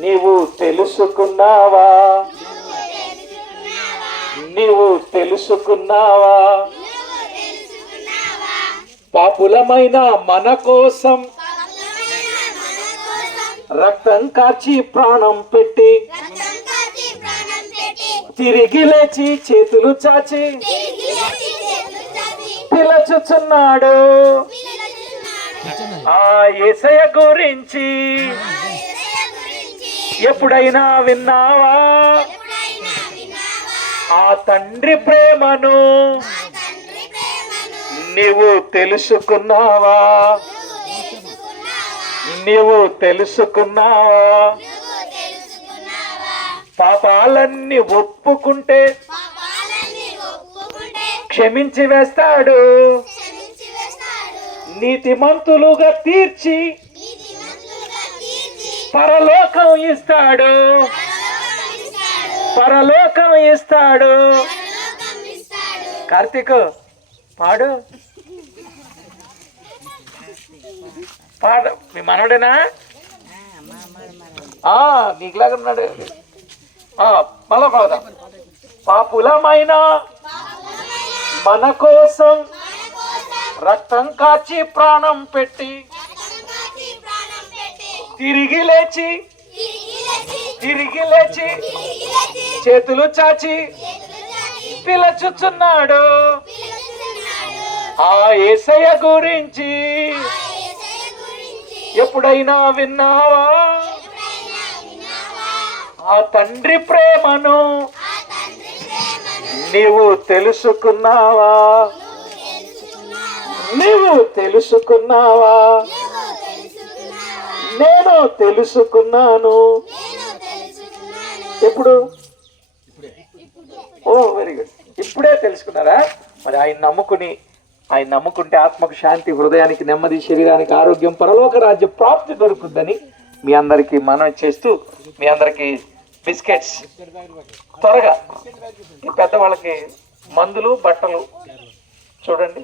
నీవు తెలుసుకున్నావా? నీవు తెలుసుకున్నావా? పాపులమైన మన కోసం రక్తం కార్చి ప్రాణం పెట్టి తిరిగి లేచి చేతులు చాచి పిలచుచున్నాడు. ఆ యేసయ్య గురించి ఎప్పుడైనా విన్నావా? ఆ తండ్రి ప్రేమను నీవు తెలుసుకున్నావా? నీవు తెలుసుకున్నావా? పాపాలన్నీ ఒప్పుకుంటే క్షమించి వేస్తాడు. నీతిమంతులుగా తీర్చి పరలోకం ఇస్తాడు. పరలోకం ఇస్తాడు. కార్తీక్ పాడు పాడు. మీ మనవడేనా? నీకులాగా ఉన్నాడు. మళ్ళా పాడదాం. పాపులమైన మన కోసం రక్తం కాచి ప్రాణం పెట్టి తిరిగి లేచి చేతులు చాచి పిలచుచున్నాడు. ఆ యేసయ్య గురించి ఎప్పుడైనా విన్నావా? ఆ తండ్రి ప్రేమను నీవు తెలుసుకున్నావా? నీవు తెలుసుకున్నావా? నేను తెలుసుకున్నాను. ఎప్పుడు? ఓ వెరీ గుడ్. ఇప్పుడే తెలుసుకున్నారా? మరి ఆయన నమ్ముకుంటే ఆత్మకు శాంతి, హృదయానికి నెమ్మది, శరీరానికి ఆరోగ్యం, పరలోక రాజ్య ప్రాప్తి దొరుకుతుందని మీ అందరికీ మనవి చేస్తూ, మీ అందరికీ బిస్కెట్స్ త్వరగా పెద్దవాళ్ళకి మందులు, బట్టలు చూడండి.